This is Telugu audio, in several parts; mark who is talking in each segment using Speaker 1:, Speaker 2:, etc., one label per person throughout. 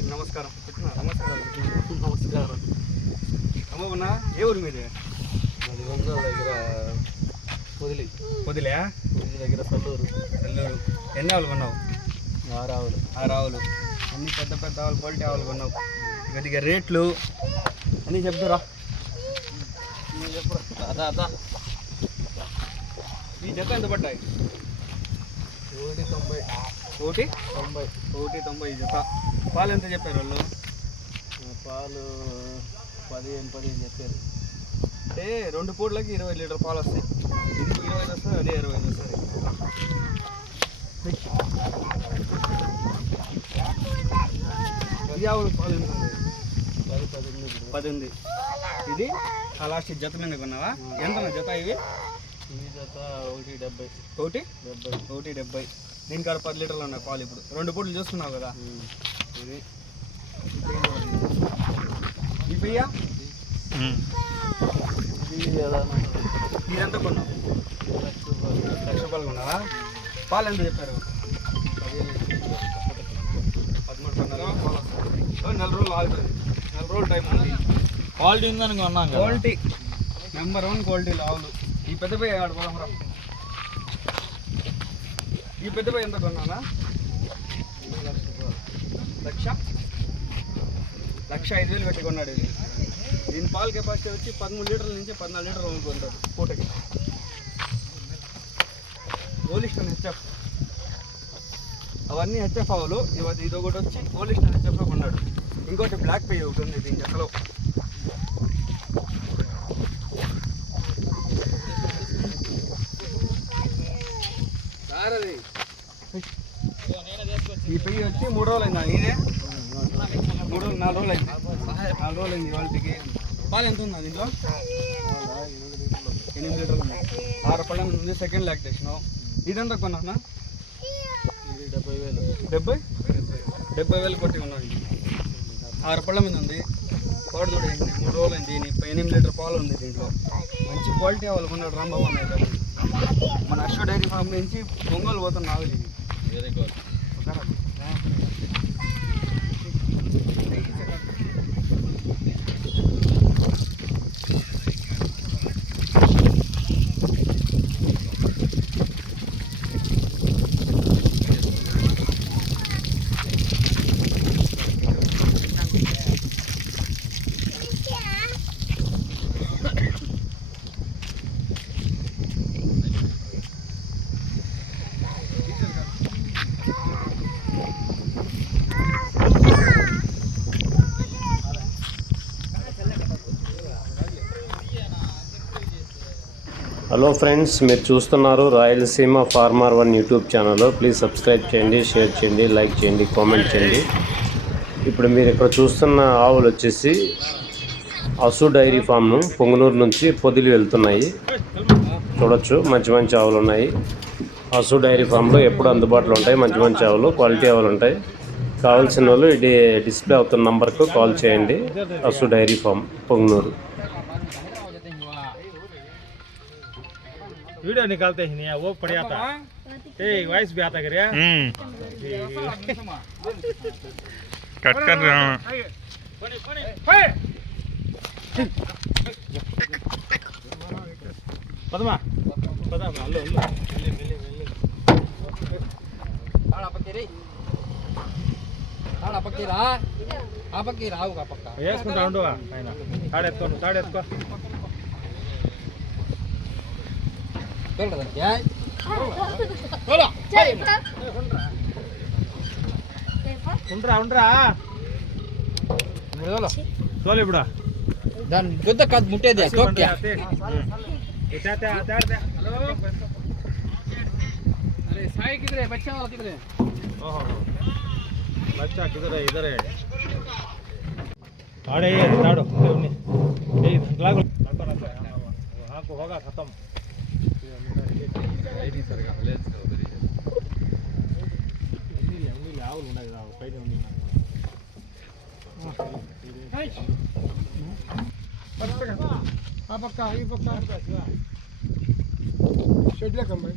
Speaker 1: వీడియోకి నమస్కారం. నమస్కారం.
Speaker 2: నమస్కారం
Speaker 1: అమ్మవునా ఏ ఊరు మీది?
Speaker 2: అది దగ్గర వదిలి
Speaker 1: పొదిలే?
Speaker 2: వదిలి దగ్గర సల్లూరు.
Speaker 1: నెల్లూరు ఎన్ని ఆవులు కొన్నావు?
Speaker 2: ఆరావులు
Speaker 1: ఆరు ఆవులు. అన్ని పెద్ద పెద్ద ఆవులు క్వాలిటీ ఆవులు కొన్నావు. కొద్దిగా రేట్లు? అన్నీ చెప్తురా.
Speaker 2: అదా అదా
Speaker 1: ఈ జత ఎంత పడ్డాయి?
Speaker 2: ఒకటి తొంభై.
Speaker 1: ఒకటి
Speaker 2: తొంభై.
Speaker 1: ఒకటి తొంభై జత పాలు ఎంత చెప్పారు వాళ్ళు?
Speaker 2: పాలు పదిహేను పదిహేను చెప్పారు.
Speaker 1: అంటే రెండు పూటలకి ఇరవై లీటర్ పాలు వస్తాయి. ఇది ఇరవై ఐదు వస్తుంది అదే ఇరవై ఐదు వస్తుంది ఆవులు పాలు ఎంత?
Speaker 2: పది పద్దెనిమిది
Speaker 1: పది ఉంది ఇది? ఆ లాస్ట్ జత మీద కొన్నావా? ఎంత జత ఇవి?
Speaker 2: ఈ జత ఒకటి డెబ్బై.
Speaker 1: ఒకటి?
Speaker 2: డెబ్బై.
Speaker 1: ఒకటి డెబ్బై. దీని కాడ పది లీటర్లు ఉన్నాయి పాలు ఇప్పుడు. రెండు పూటలు చూస్తున్నావు కదా. ఇది ఇదంతా కొన్నావు
Speaker 2: లక్ష రూపాయలు
Speaker 1: కొన్నావా పాలు ఎంత చెప్పారు పదమూడు కొన్నారు ఓ, నెల రోజులు ఆగుతుంది నెల రోజులు టైం ఉంది
Speaker 2: క్వాలిటీ ఉందని కొన్నాం
Speaker 1: క్వాలిటీ నెంబర్ వన్ క్వాలిటీ లావులు ఈ పెద్ద పోయి ఆడు పొలంరా ఈ పెద్ద పోయి ఎంత కొన్నానా?
Speaker 2: లక్ష.
Speaker 1: లక్ష ఐదు వేలు పెట్టి కొన్నాడు ఇది. దీని పాల కెపాసిటీ వచ్చి పదమూడు లీటర్ల నుంచి పద్నాలుగు లీటర్లు కొనుక్కుంటాడు పూటకి. ఓలిస్టన్ హెచ్ఎఫ్ అవన్నీ హెచ్ఎఫ్ ఆవులు. ఇవ- ఇది ఒకటి వచ్చి ఓలిస్టన్ హెచ్ఎఫ్లో కొన్నాడు. ఇంకోటి బ్లాక్ పే ఒకటి ఉంది దీని జతలో ఈ పెయ్యి వచ్చి మూడు రోజులు అయిందా ఇదే? మూడు రోజులు నాలుగు రోజులు అయింది నాలుగు రోజులు అయింది వాళ్ళకి పాలు ఎంత ఉందా దీంట్లో? ఎనిమిది లీటర్లు ఉన్నాయి. ఆరు పళ్ళ ఉంది సెకండ్ లాక్టేషన్ ఇదంతా కొన్నా
Speaker 2: డెబ్బై వేలు
Speaker 1: డెబ్బై? డెబ్బై వేలు కొట్టి ఉన్నాడు ఆరు పళ్ళ మీద ఉంది. పాడు కూడా మూడు రోజులు అయింది దీని ఎనిమిది లీటర్ పాలు ఉంది దీంట్లో. మంచి క్వాలిటీ వాళ్ళు కొన్నాడు రాంబాబు అన్నయ్య మన అశ్వ డైరీ ఫామ్ నుంచి పొంగల్ పోతున్న ఆవులు very
Speaker 2: good confident.
Speaker 3: Hello friends మీరు చూస్తున్నారు Rayalaseema farmer one YouTube channel please subscribe చేయండి షేర్ చేయండి లైక్ చేయండి కామెంట్ చేయండి. ఇప్పుడు మీరు ఇక్కడ చూస్తున్న ఆవులు వచ్చేసి అసు డైరీ ఫామ్ను పొంగనూరు నుంచి పొదిలి వెళ్తున్నాయి. చూడొచ్చు మంచి మంచి ఆవులు ఉన్నాయి. అసు డైరీ ఫామ్లో ఎప్పుడు అందుబాటులో ఉంటాయి. మంచి మంచి ఆవులు క్వాలిటీ ఆవులు ఉంటాయి. కావాల్సిన వాళ్ళు ఇది డిస్ప్లే అవుతున్న నంబర్కు కాల్ చేయండి. అసు డైరీ ఫామ్ పొంగనూరు.
Speaker 4: वीडियो निकालते ही नहीं है वो पड़ जाता है वॉइस भी आता करे
Speaker 5: कट कर रहा हूँ
Speaker 4: पद्मा पद्मा लो लो मिले मिले मिले आड़ा पक्के रे आड़ा पक्के रा आ पक्के राऊगा पक्का
Speaker 2: यस को डाउन दो आ ना साढ़े तो साढ़े तो ತೋಲಿಬಿಡ ನಾನು ಗುದ್ದಕ್ಕಾದ
Speaker 4: ಮುಟ್ಟಿದೆ ತೋಕೆ ಸಾಯಿಕಿದ್ರೆ ಬಚ್ಚ ಹಾಕಿದ್ರೆ ಓಹೋ ಬಚ್ಚ ಹಾಕಿದ್ರೆ ಇದಾರೆ ತಾಡೇ ತಾಡು ಹಾಕು ಹೋಗ ಖತಮ್ ఆవులు ఉన్నాయి కదా పైన ఉంది
Speaker 1: ఆ పక్క ఈ పక్క. షెడ్లే కంబాయి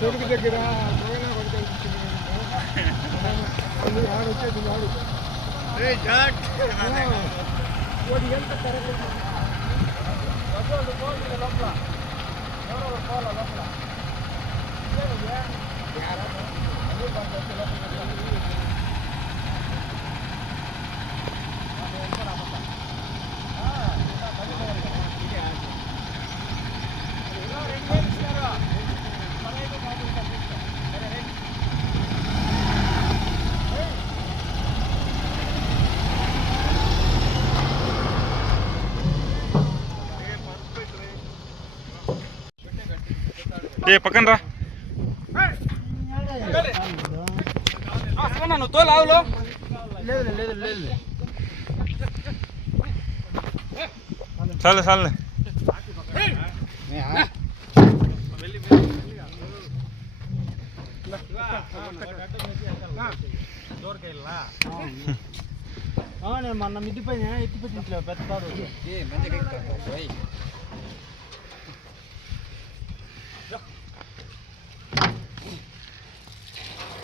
Speaker 4: दिया
Speaker 2: మధ్యలో పెట్టినాడు ఆడ వచ్చాము ఇద్దరు కరెక్ట్ ఇండియా
Speaker 4: అంతే ఎగిరిపోతాయి
Speaker 5: ఏ పక్కన రా.
Speaker 1: నువ్వు తోలు ఆవులో
Speaker 5: చాలే చాలే.
Speaker 4: నేను మొన్న మిద్ది పైన ఎత్తి పెట్టించలే పెద్ద కాదు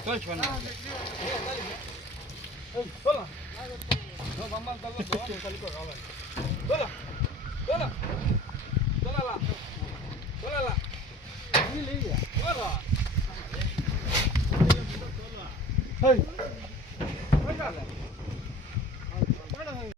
Speaker 1: తోలా